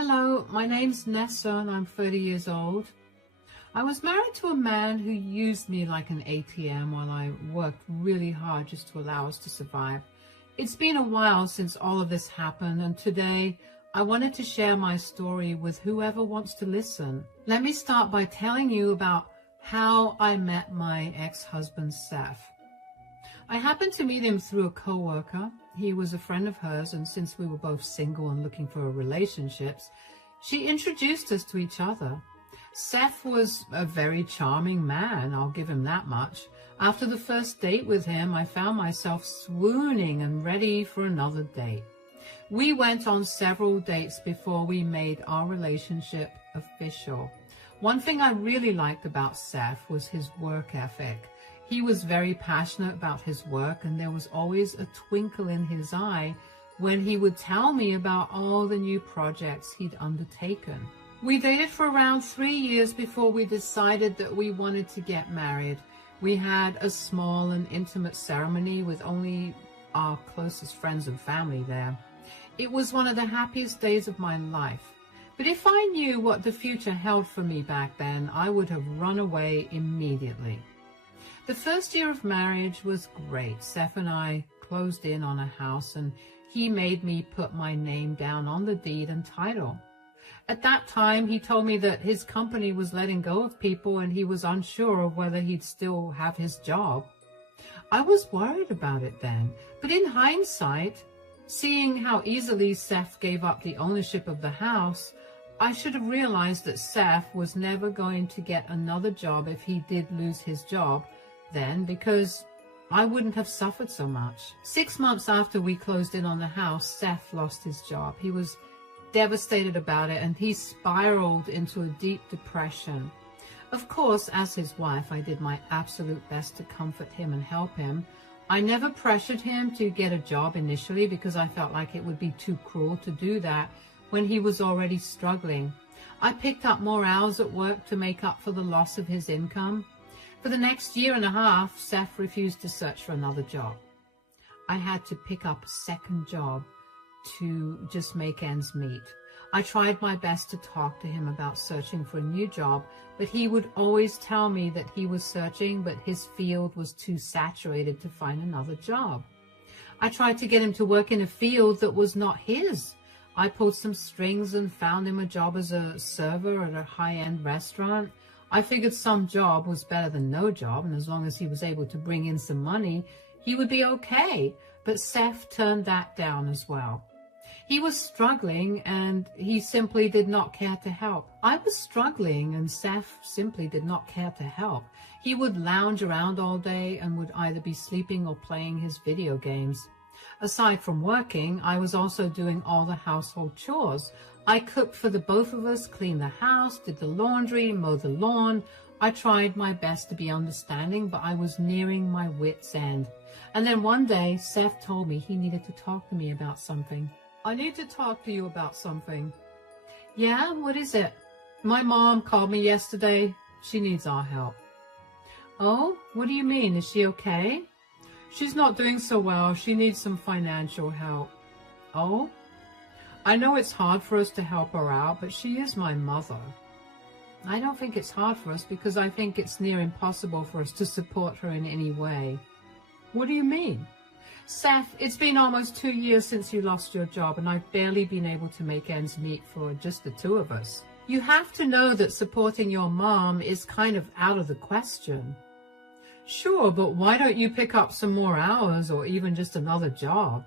Hello, my name's Nessa and I'm 30 years old. I was married to a man who used me like an ATM while I worked really hard just to allow us to survive. It's been a while since all of this happened, and today I wanted to share my story with whoever wants to listen. Let me start by telling you about how I met my ex-husband, Seth. I happened to meet him through a co-worker. He was a friend of hers, and since we were both single and looking for relationships, she introduced us to each other. Seth was a very charming man, I'll give him that much. After the first date with him, I found myself swooning and ready for another date. We went on several dates before we made our relationship official. One thing I really liked about Seth was his work ethic. He was very passionate about his work, and there was always a twinkle in his eye when he would tell me about all the new projects he'd undertaken. We dated for around 3 years before we decided that we wanted to get married. We had a small and intimate ceremony with only our closest friends and family there. It was one of the happiest days of my life. But if I knew what the future held for me back then, I would have run away immediately. The first year of marriage was great. Seth and I closed in on a house, and he made me put my name down on the deed and title. At that time, he told me that his company was letting go of people and he was unsure of whether he'd still have his job. I was worried about it then, but in hindsight, seeing how easily Seth gave up the ownership of the house, I should have realized that Seth was never going to get another job if he did lose his job then, because I wouldn't have suffered so much. 6 months after we closed in on the house, Seth lost his job. He was devastated about it, and he spiraled into a deep depression. Of course, as his wife, I did my absolute best to comfort him and help him. I never pressured him to get a job initially because I felt like it would be too cruel to do that when he was already struggling. I picked up more hours at work to make up for the loss of his income. For the next year and a half, Seth refused to search for another job. I had to pick up a second job to just make ends meet. I tried my best to talk to him about searching for a new job, but he would always tell me that he was searching, but his field was too saturated to find another job. I tried to get him to work in a field that was not his. I pulled some strings and found him a job as a server at a high-end restaurant. I figured some job was better than no job, and as long as he was able to bring in some money, he would be okay. But Seth turned that down as well. He was struggling, and he simply did not care to help. I was struggling, and Seth simply did not care to help. He would lounge around all day and would either be sleeping or playing his video games. Aside from working, I was also doing all the household chores. I cooked for the both of us, cleaned the house, did the laundry, mowed the lawn. I tried my best to be understanding, but I was nearing my wit's end. And then one day, Seth told me he needed to talk to me about something. I need to talk to you about something. Yeah, what is it? My mom called me yesterday. She needs our help. Oh, what do you mean? Is she okay? She's not doing so well. She needs some financial help. Oh? I know it's hard for us to help her out, but she is my mother. I don't think it's hard for us because I think it's near impossible for us to support her in any way. What do you mean? Seth, it's been almost 2 years since you lost your job, and I've barely been able to make ends meet for just the two of us. You have to know that supporting your mom is kind of out of the question. Sure, but why don't you pick up some more hours or even just another job?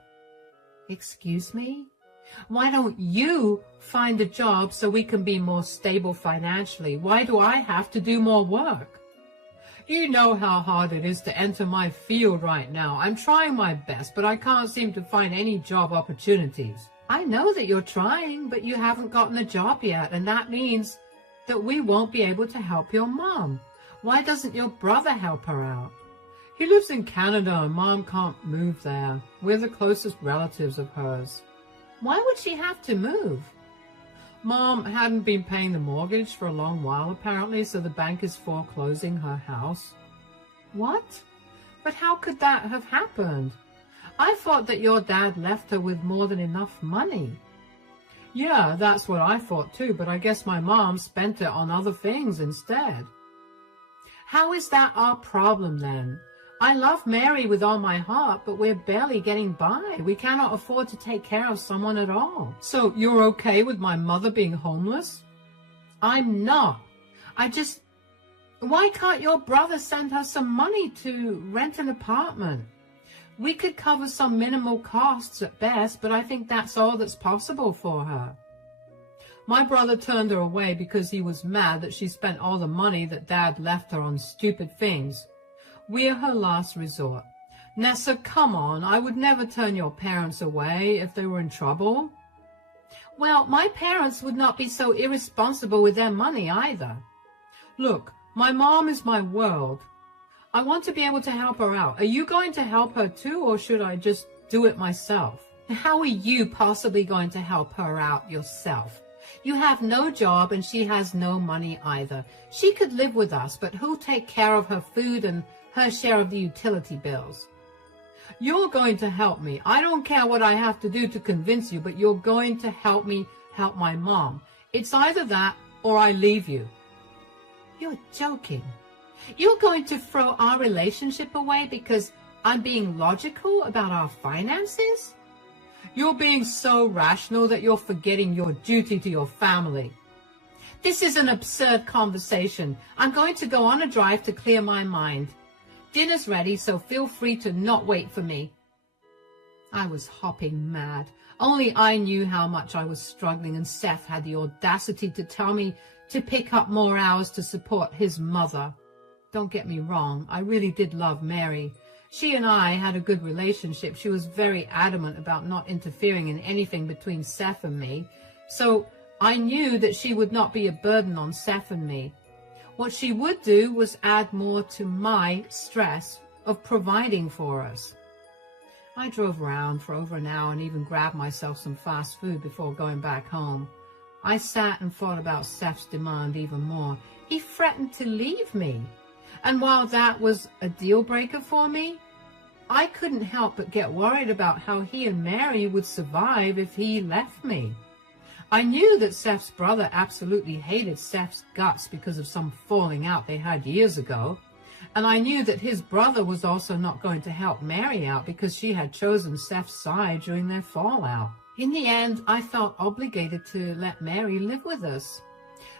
Excuse me? Why don't you find a job so we can be more stable financially? Why do I have to do more work? You know how hard it is to enter my field right now. I'm trying my best, but I can't seem to find any job opportunities. I know that you're trying, but you haven't gotten a job yet, and that means that we won't be able to help your mom. Why doesn't your brother help her out? He lives in Canada and Mom can't move there. We're the closest relatives of hers. Why would she have to move? Mom hadn't been paying the mortgage for a long while, apparently, so the bank is foreclosing her house. What? But how could that have happened? I thought that your dad left her with more than enough money. Yeah, that's what I thought too, but I guess my mom spent it on other things instead. How is that our problem then? I love Mary with all my heart, but we're barely getting by. We cannot afford to take care of someone at all. So you're okay with my mother being homeless? I'm not. Why can't your brother send her some money to rent an apartment? We could cover some minimal costs at best, but I think that's all that's possible for her. My brother turned her away because he was mad that she spent all the money that Dad left her on stupid things. We're her last resort. Nessa, come on, I would never turn your parents away if they were in trouble. Well, my parents would not be so irresponsible with their money either. Look, my mom is my world. I want to be able to help her out. Are you going to help her too, or should I just do it myself? How are you possibly going to help her out yourself? You have no job and she has no money either. She could live with us, but who'll take care of her food and her share of the utility bills? You're going to help me. I don't care what I have to do to convince you, but you're going to help me help my mom. It's either that or I leave you. You're joking. You're going to throw our relationship away because I'm being logical about our finances? You're being so rational that you're forgetting your duty to your family. This is an absurd conversation. I'm going to go on a drive to clear my mind. Dinner's ready, so feel free to not wait for me. I was hopping mad. Only I knew how much I was struggling, and Seth had the audacity to tell me to pick up more hours to support his mother. Don't get me wrong, I really did love Mary. She and I had a good relationship. She was very adamant about not interfering in anything between Seth and me, so I knew that she would not be a burden on Seth and me. What she would do was add more to my stress of providing for us. I drove around for over an hour and even grabbed myself some fast food before going back home. I sat and thought about Seth's demand even more. He threatened to leave me. And while that was a deal breaker for me, I couldn't help but get worried about how he and Mary would survive if he left me. I knew that Seth's brother absolutely hated Seth's guts because of some falling out they had years ago. And I knew that his brother was also not going to help Mary out because she had chosen Seth's side during their fallout. In the end, I felt obligated to let Mary live with us.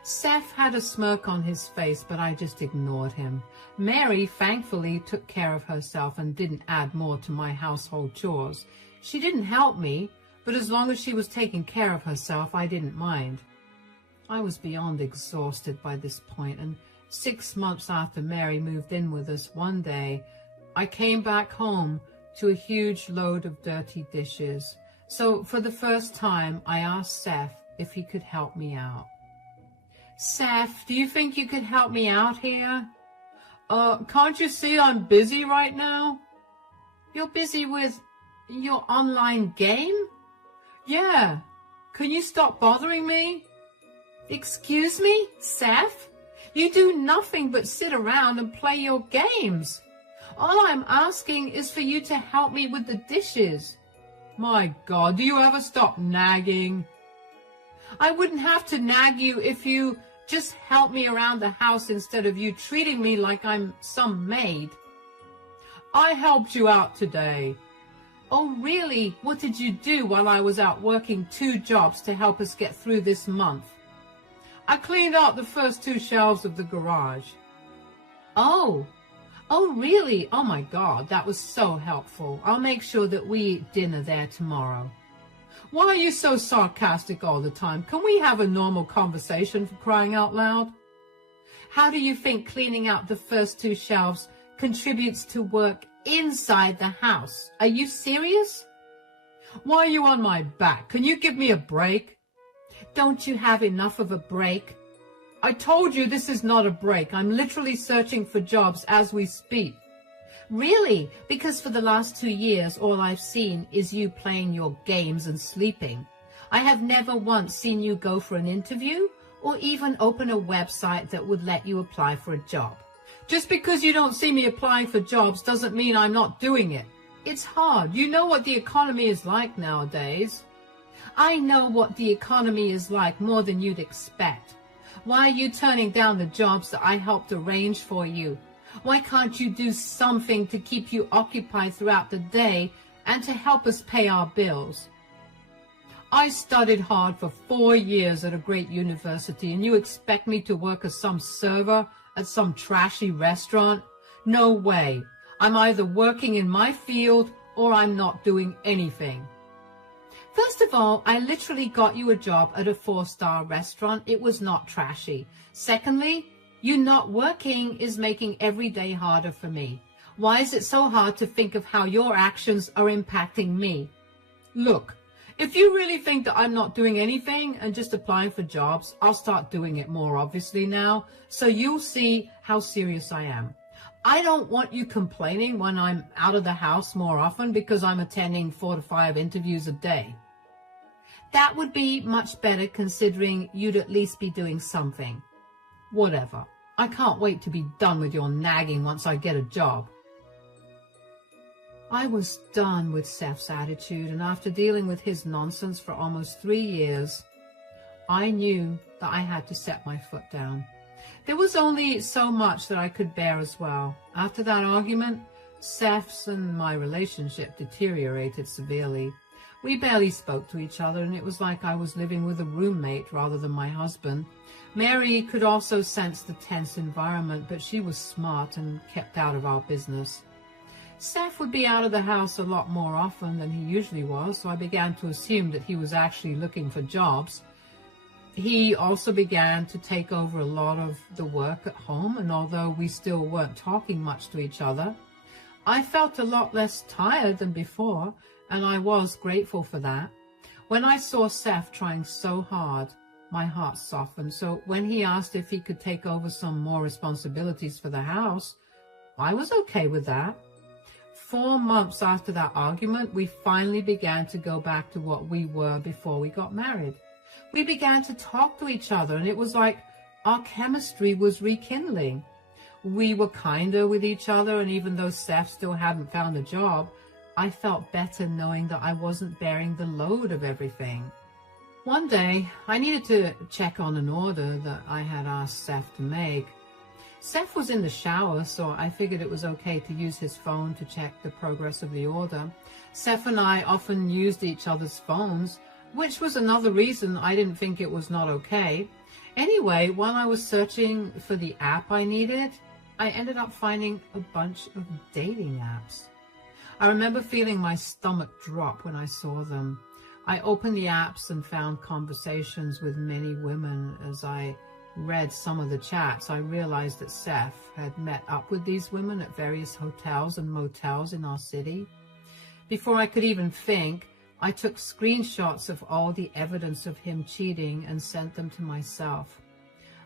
Seth had a smirk on his face, but I just ignored him. Mary, thankfully, took care of herself and didn't add more to my household chores. She didn't help me, but as long as she was taking care of herself, I didn't mind. I was beyond exhausted by this point, and 6 months after Mary moved in with us, one day, I came back home to a huge load of dirty dishes. So for the first time, I asked Seth if he could help me out. Seth, do you think you could help me out here? Can't you see I'm busy right now? You're busy with your online game? Yeah. Can you stop bothering me? Excuse me, Seth? You do nothing but sit around and play your games. All I'm asking is for you to help me with the dishes. My God, do you ever stop nagging? I wouldn't have to nag you if you just help me around the house instead of you treating me like I'm some maid. I helped you out today. Oh, really? What did you do while I was out working 2 jobs to help us get through this month? I cleaned out the first 2 shelves of the garage. Oh, really? Oh my God, that was so helpful. I'll make sure that we eat dinner there tomorrow. Why are you so sarcastic all the time? Can we have a normal conversation, for crying out loud? How do you think cleaning out the first 2 shelves contributes to work inside the house? Are you serious? Why are you on my back? Can you give me a break? Don't you have enough of a break? I told you this is not a break. I'm literally searching for jobs as we speak. Really? Because for the last 2 years, all I've seen is you playing your games and sleeping. I have never once seen you go for an interview or even open a website that would let you apply for a job. Just because you don't see me applying for jobs doesn't mean I'm not doing it. It's hard. You know what the economy is like nowadays. I know what the economy is like more than you'd expect. Why are you turning down the jobs that I helped arrange for you? Why can't you do something to keep you occupied throughout the day and to help us pay our bills? I studied hard for 4 years at a great university, and you expect me to work as some server at some trashy restaurant? No way. I'm either working in my field or I'm not doing anything. First of all, I literally got you a job at a 4-star restaurant. It was not trashy. Secondly, you not working is making every day harder for me. Why is it so hard to think of how your actions are impacting me? Look, if you really think that I'm not doing anything and just applying for jobs, I'll start doing it more obviously now, so you'll see how serious I am. I don't want you complaining when I'm out of the house more often because I'm attending 4 to 5 interviews a day. That would be much better considering you'd at least be doing something. Whatever. I can't wait to be done with your nagging once I get a job. I was done with Seth's attitude, and after dealing with his nonsense for almost 3 years, I knew that I had to set my foot down. There was only so much that I could bear as well. After that argument, Seth's and my relationship deteriorated severely. We barely spoke to each other, and it was like I was living with a roommate rather than my husband. Mary could also sense the tense environment, but she was smart and kept out of our business. Seth would be out of the house a lot more often than he usually was, so I began to assume that he was actually looking for jobs. He also began to take over a lot of the work at home, and although we still weren't talking much to each other, I felt a lot less tired than before, and I was grateful for that. When I saw Seth trying so hard, my heart softened, so when he asked if he could take over some more responsibilities for the house, I was okay with that. 4 months after that argument, we finally began to go back to what we were before we got married. We began to talk to each other, and it was like our chemistry was rekindling. We were kinder with each other, and even though Seth still hadn't found a job, I felt better knowing that I wasn't bearing the load of everything. One day, I needed to check on an order that I had asked Seth to make. Seth was in the shower, so I figured it was okay to use his phone to check the progress of the order. Seth and I often used each other's phones, which was another reason I didn't think it was not okay. Anyway, while I was searching for the app I needed, I ended up finding a bunch of dating apps. I remember feeling my stomach drop when I saw them. I opened the apps and found conversations with many women. As I read some of the chats, I realized that Seth had met up with these women at various hotels and motels in our city. Before I could even think, I took screenshots of all the evidence of him cheating and sent them to myself.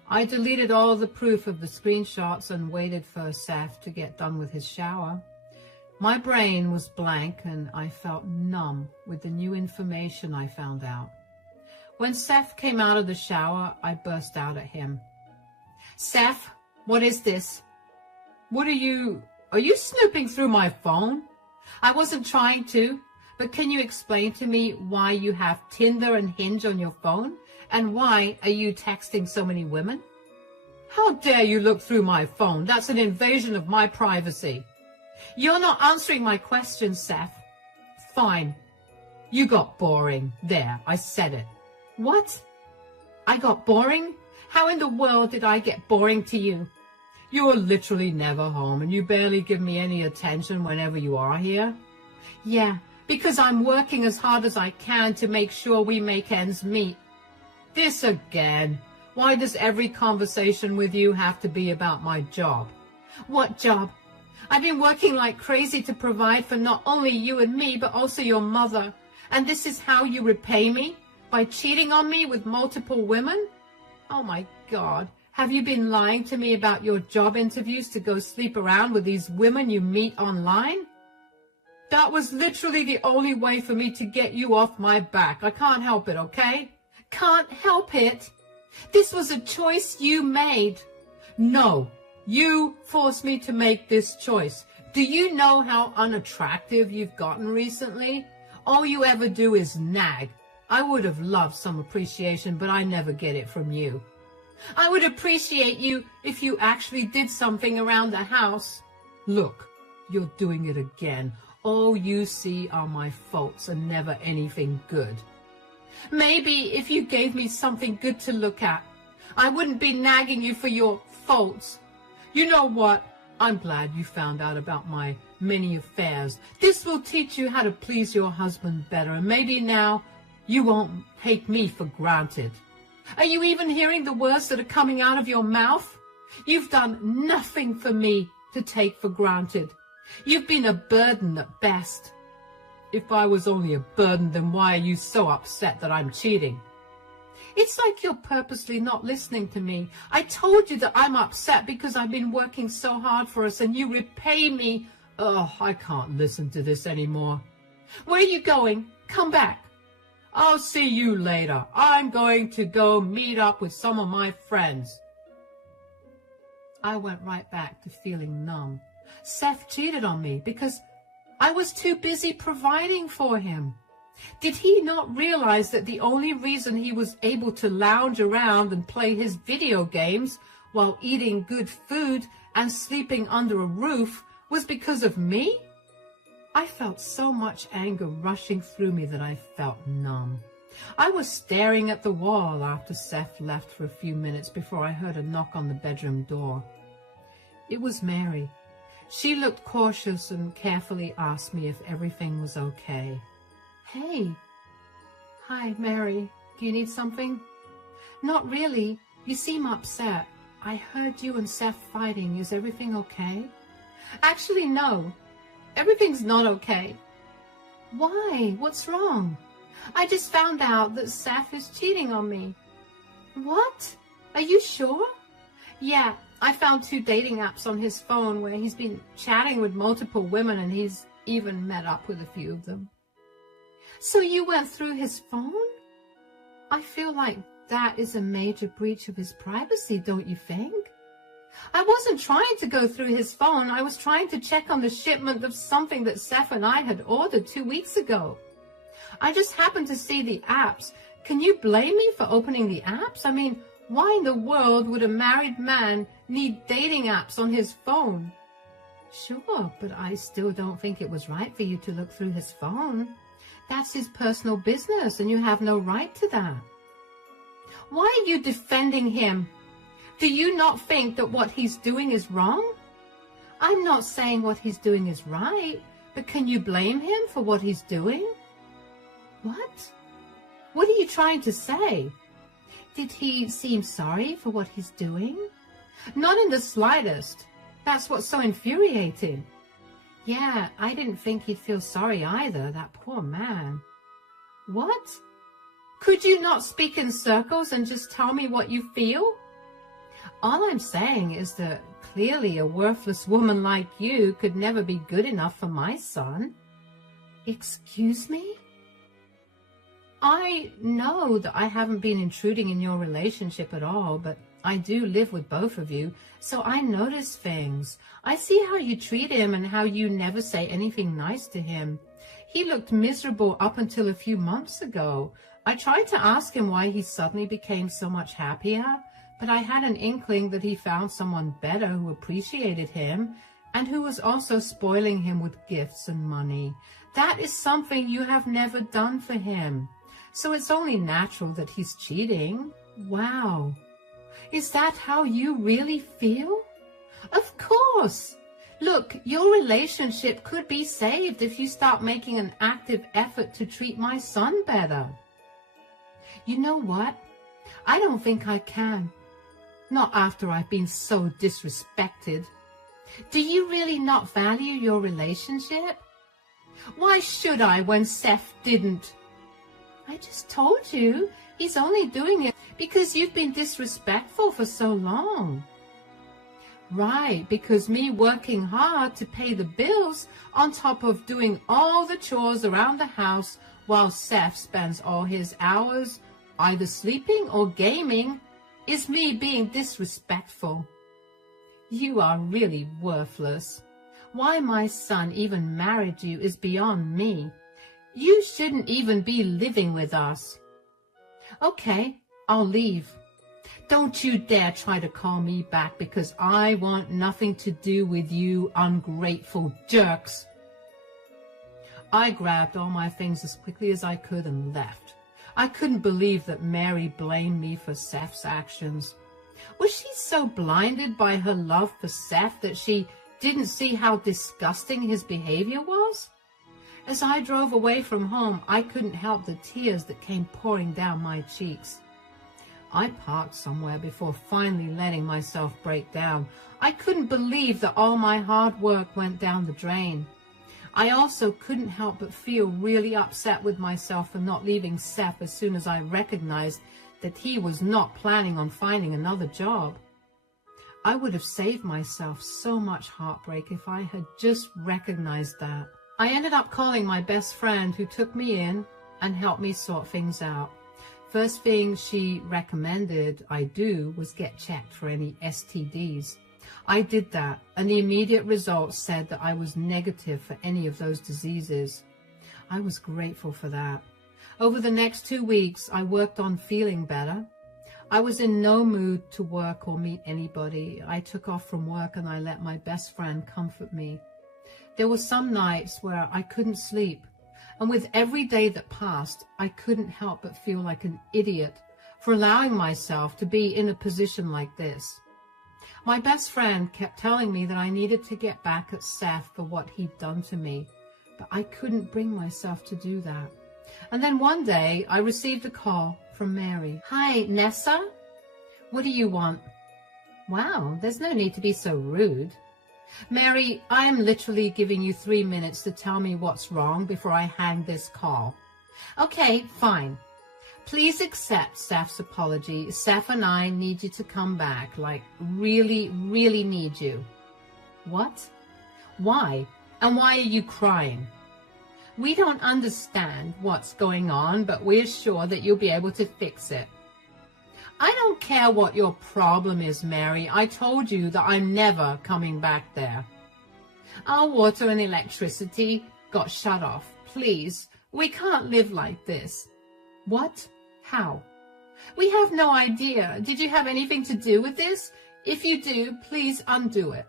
I deleted all of the proof of the screenshots and waited for Seth to get done with his shower. My brain was blank and I felt numb with the new information I found out. When Seth came out of the shower, I burst out at him. "Seth, what is this? Are you snooping through my phone? I wasn't trying to, but can you explain to me why you have Tinder and Hinge on your phone? And why are you texting so many women? How dare you look through my phone? That's an invasion of my privacy. You're not answering my questions, Seth. Fine. You got boring. There, I said it. What? I got boring? How in the world did I get boring to you? You're literally never home, and you barely give me any attention whenever you are here. Yeah, because I'm working as hard as I can to make sure we make ends meet. This again. Why does every conversation with you have to be about my job? What job? I've been working like crazy to provide for not only you and me, but also your mother. And this is how you repay me? By cheating on me with multiple women? Oh my God. Have you been lying to me about your job interviews to go sleep around with these women you meet online? That was literally the only way for me to get you off my back. I can't help it, okay? Can't help it. This was a choice you made. No, you forced me to make this choice. Do you know how unattractive you've gotten recently? All you ever do is nag. I would have loved some appreciation, but I never get it from you. I would appreciate you if you actually did something around the house. Look, you're doing it again. All you see are my faults and never anything good. Maybe if you gave me something good to look at, I wouldn't be nagging you for your faults. You know what? I'm glad you found out about my many affairs. This will teach you how to please your husband better, and maybe now you won't take me for granted. Are you even hearing the words that are coming out of your mouth? You've done nothing for me to take for granted. You've been a burden at best. If I was only a burden, then why are you so upset that I'm cheating? It's like you're purposely not listening to me. I told you that I'm upset because I've been working so hard for us, and you repay me. Oh, I can't listen to this anymore. Where are you going? Come back. I'll see you later. I'm going to go meet up with some of my friends. I went right back to feeling numb. Seth cheated on me because I was too busy providing for him. Did he not realize that the only reason he was able to lounge around and play his video games while eating good food and sleeping under a roof was because of me? I felt so much anger rushing through me that I felt numb. I was staring at the wall after Seth left for a few minutes before I heard a knock on the bedroom door. It was Mary. She looked cautious and carefully asked me if everything was okay. Hey. Hi, Mary. Do you need something? Not really. You seem upset. I heard you and Seth fighting. Is everything okay? Actually, no. Everything's not okay. Why? What's wrong? I just found out that Seth is cheating on me. What? Are you sure? Yeah, I found 2 dating apps on his phone where he's been chatting with multiple women, and he's even met up with a few of them. So you went through his phone? I feel like that is a major breach of his privacy, don't you think? I wasn't trying to go through his phone. I was trying to check on the shipment of something that Seth and I had ordered 2 weeks ago. I just happened to see the apps. Can you blame me for opening the apps? I mean, why in the world would a married man need dating apps on his phone? Sure, but I still don't think it was right for you to look through his phone. That's his personal business, and you have no right to that. Why are you defending him? Do you not think that what he's doing is wrong? I'm not saying what he's doing is right, but can you blame him for what he's doing? What? What are you trying to say? Did he seem sorry for what he's doing? Not in the slightest. That's what's so infuriating. Yeah, I didn't think he'd feel sorry either, that poor man. What? Could you not speak in circles and just tell me what you feel? All I'm saying is that clearly a worthless woman like you could never be good enough for my son. Excuse me? I know that I haven't been intruding in your relationship at all, but I do live with both of you, so I notice things. I see how you treat him and how you never say anything nice to him. He looked miserable up until a few months ago. I tried to ask him why he suddenly became so much happier, but I had an inkling that he found someone better who appreciated him and who was also spoiling him with gifts and money. That is something you have never done for him. So it's only natural that he's cheating. Wow. Is that how you really feel? Of course. Look, your relationship could be saved if you start making an active effort to treat my son better. You know what? I don't think I can. Not after I've been so disrespected. Do you really not value your relationship? Why should I when Seth didn't? I just told you, he's only doing it because you've been disrespectful for so long. Right, because me working hard to pay the bills on top of doing all the chores around the house while Seth spends all his hours either sleeping or gaming is me being disrespectful. You are really worthless. Why my son even married you is beyond me. You shouldn't even be living with us. Okay, I'll leave. Don't you dare try to call me back because I want nothing to do with you ungrateful jerks. I grabbed all my things as quickly as I could and left. I couldn't believe that Mary blamed me for Seth's actions. Was she so blinded by her love for Seth that she didn't see how disgusting his behavior was? As I drove away from home, I couldn't help the tears that came pouring down my cheeks. I parked somewhere before finally letting myself break down. I couldn't believe that all my hard work went down the drain. I also couldn't help but feel really upset with myself for not leaving Seth as soon as I recognized that he was not planning on finding another job. I would have saved myself so much heartbreak if I had just recognized that. I ended up calling my best friend who took me in and helped me sort things out. First thing she recommended I do was get checked for any STDs. I did that, and the immediate results said that I was negative for any of those diseases. I was grateful for that. Over the next 2 weeks, I worked on feeling better. I was in no mood to work or meet anybody. I took off from work and I let my best friend comfort me. There were some nights where I couldn't sleep, and with every day that passed, I couldn't help but feel like an idiot for allowing myself to be in a position like this. My best friend kept telling me that I needed to get back at Seth for what he'd done to me, but I couldn't bring myself to do that. And then one day, I received a call from Mary. Hi, Nessa? What do you want? Wow, there's no need to be so rude. Mary, I am literally giving you 3 minutes to tell me what's wrong before I hang this call. Okay, fine. Please accept Seth's apology. Seth and I need you to come back, like really, really need you. What? Why? And why are you crying? We don't understand what's going on, but we're sure that you'll be able to fix it. I don't care what your problem is, Mary. I told you that I'm never coming back there. Our water and electricity got shut off. Please, we can't live like this. What? How? We have no idea. Did you have anything to do with this? If you do, please undo it.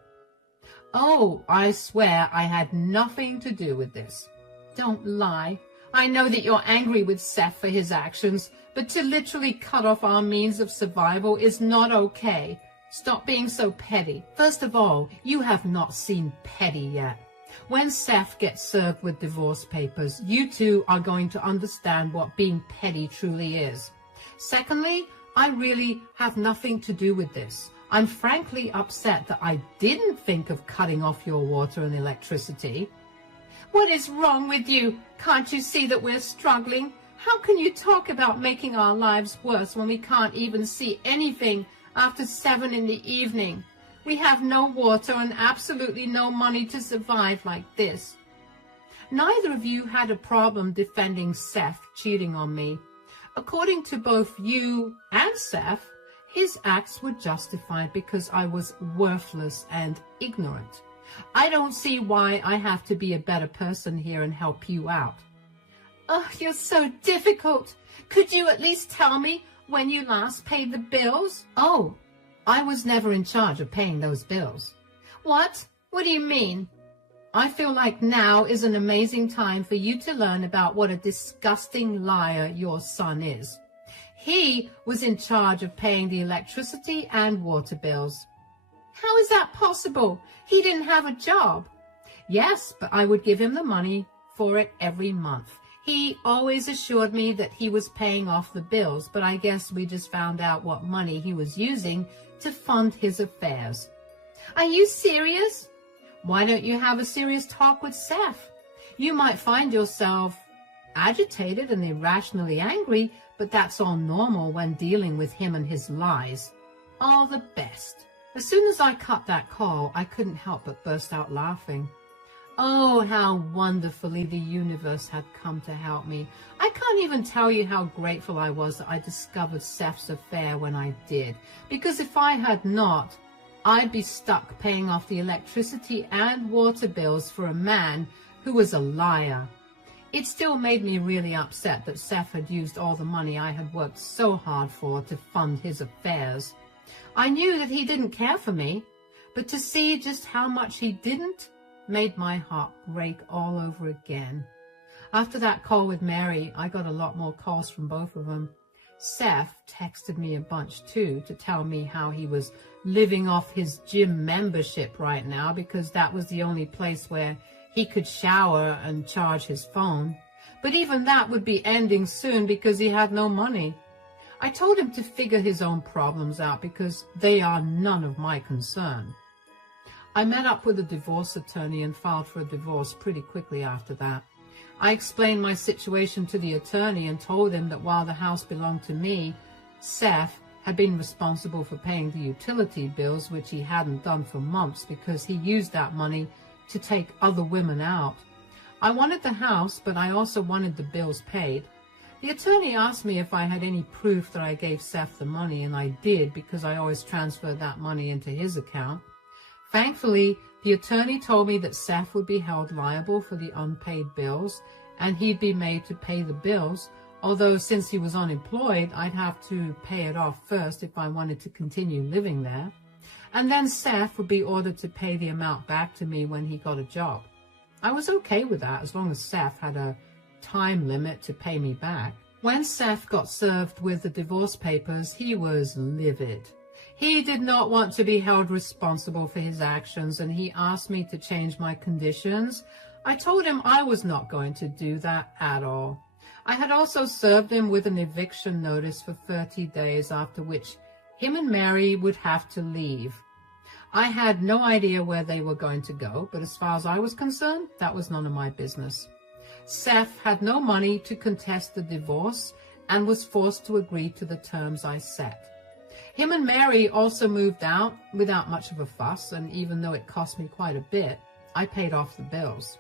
Oh, I swear I had nothing to do with this. Don't lie. I know that you're angry with Seth for his actions, but to literally cut off our means of survival is not okay. Stop being so petty. First of all, you have not seen petty yet. When Seth gets served with divorce papers, you two are going to understand what being petty truly is. Secondly, I really have nothing to do with this. I'm frankly upset that I didn't think of cutting off your water and electricity. What is wrong with you? Can't you see that we're struggling? How can you talk about making our lives worse when we can't even see anything after 7 in the evening? We have no water and absolutely no money to survive like this. Neither of you had a problem defending Seth cheating on me. According to both you and Seth, his acts were justified because I was worthless and ignorant. I don't see why I have to be a better person here and help you out. Oh, you're so difficult. Could you at least tell me when you last paid the bills? Oh, I was never in charge of paying those bills. What? What do you mean? I feel like now is an amazing time for you to learn about what a disgusting liar your son is. He was in charge of paying the electricity and water bills. How is that possible? He didn't have a job. Yes, but I would give him the money for it every month. He always assured me that he was paying off the bills, but I guess we just found out what money he was using to fund his affairs. Are you serious? Why don't you have a serious talk with Seth? You might find yourself agitated and irrationally angry, but that's all normal when dealing with him and his lies. All the best. As soon as I cut that call, I couldn't help but burst out laughing. Oh, how wonderfully the universe had come to help me. I can't even tell you how grateful I was that I discovered Seth's affair when I did, because if I had not, I'd be stuck paying off the electricity and water bills for a man who was a liar. It still made me really upset that Seth had used all the money I had worked so hard for to fund his affairs. I knew that he didn't care for me, but to see just how much he didn't made my heart break all over again. After that call with Mary, I got a lot more calls from both of them. Seth texted me a bunch too to tell me how he was living off his gym membership right now because that was the only place where he could shower and charge his phone. But even that would be ending soon because he had no money. I told him to figure his own problems out because they are none of my concern. I met up with a divorce attorney and filed for a divorce pretty quickly after that. I explained my situation to the attorney and told him that while the house belonged to me, Seth had been responsible for paying the utility bills, which he hadn't done for months because he used that money to take other women out. I wanted the house, but I also wanted the bills paid. The attorney asked me if I had any proof that I gave Seth the money, and I did because I always transferred that money into his account. Thankfully, the attorney told me that Seth would be held liable for the unpaid bills, and he'd be made to pay the bills, although since he was unemployed, I'd have to pay it off first if I wanted to continue living there. And then Seth would be ordered to pay the amount back to me when he got a job. I was okay with that as long as Seth had a time limit to pay me back. When Seth got served with the divorce papers, he was livid. He did not want to be held responsible for his actions, and he asked me to change my conditions. I told him I was not going to do that at all. I had also served him with an eviction notice for 30 days, after which him and Mary would have to leave. I had no idea where they were going to go, but as far as I was concerned, that was none of my business. Seth had no money to contest the divorce and was forced to agree to the terms I set. Him and Mary also moved out without much of a fuss, and even though it cost me quite a bit, I paid off the bills.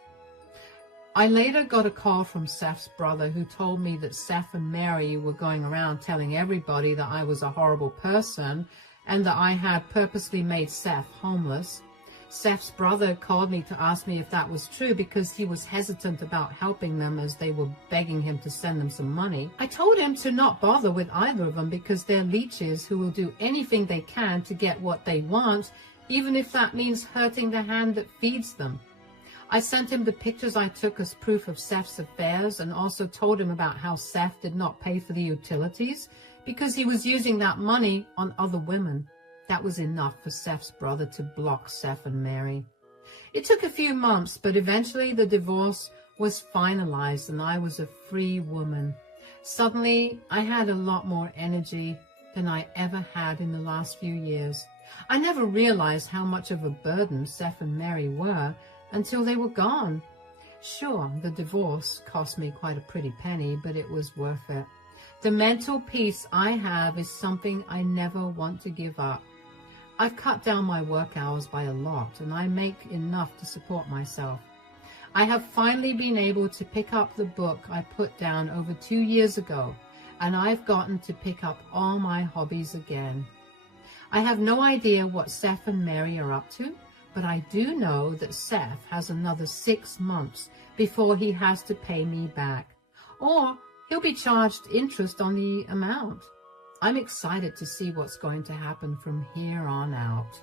I later got a call from Seth's brother who told me that Seth and Mary were going around telling everybody that I was a horrible person and that I had purposely made Seth homeless. Seth's brother called me to ask me if that was true because he was hesitant about helping them as they were begging him to send them some money. I told him to not bother with either of them because they're leeches who will do anything they can to get what they want, even if that means hurting the hand that feeds them. I sent him the pictures I took as proof of Seth's affairs and also told him about how Seth did not pay for the utilities because he was using that money on other women. That was enough for Seth's brother to block Seth and Mary. It took a few months, but eventually the divorce was finalized and I was a free woman. Suddenly, I had a lot more energy than I ever had in the last few years. I never realized how much of a burden Seth and Mary were until they were gone. Sure, the divorce cost me quite a pretty penny, but it was worth it. The mental peace I have is something I never want to give up. I've cut down my work hours by a lot, and I make enough to support myself. I have finally been able to pick up the book I put down over 2 years ago, and I've gotten to pick up all my hobbies again. I have no idea what Seth and Mary are up to, but I do know that Seth has another 6 months before he has to pay me back, or he'll be charged interest on the amount. I'm excited to see what's going to happen from here on out.